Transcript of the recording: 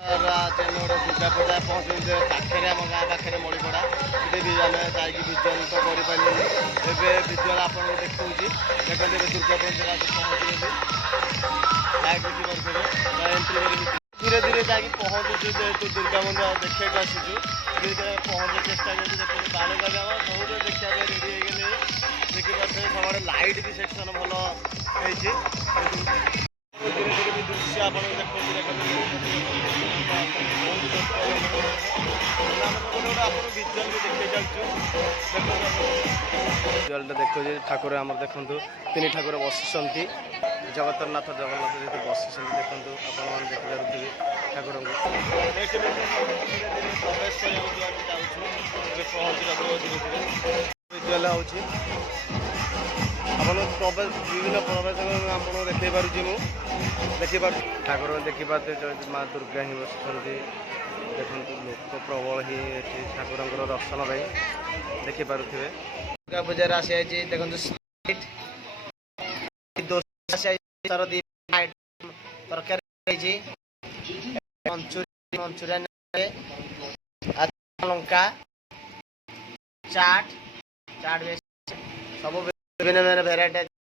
दुर्गा पूजा पहुँचे पाखे आम गाँ पाखे मणिपड़ा ये भी आम जाकि विजुआल तो करें एवं विजुआल आपको देखा देखते दुर्गा पूजा पहुँचे लाइट देखिए एंट्री धीरे धीरे जाकि पहुँचुଛୁ जेहेतु दुर्गा मंदिर देखा आसुଛୁ धीरे धीरे पहुँचे चेष्टा कर देखते बालका गाँव सब देखा रेडी हो देखिए सब लाइट भी सेक्शन भल धीरे धीरे भी दृश्य आप देखते देखते ठाकुर आम देखु तीन ठाकुर बसुंट जगतरनाथ जगन्नाथ जो बसुँच देखते आपण देखिए ठाकुर प्रवेश विजुआल हो प्रवेश विभिन्न प्रवेश आपको देखी पार्टी देखिए ठाकुर देखिए माँ दुर्गा ही बसुँच देखते लोक प्रबल ही ठाकुर दर्शन देखिपे दुर्गा पूजा आसी देखते तरकारी मंचूरियन लंका चाट चाट सब विभिन्न भेराइटी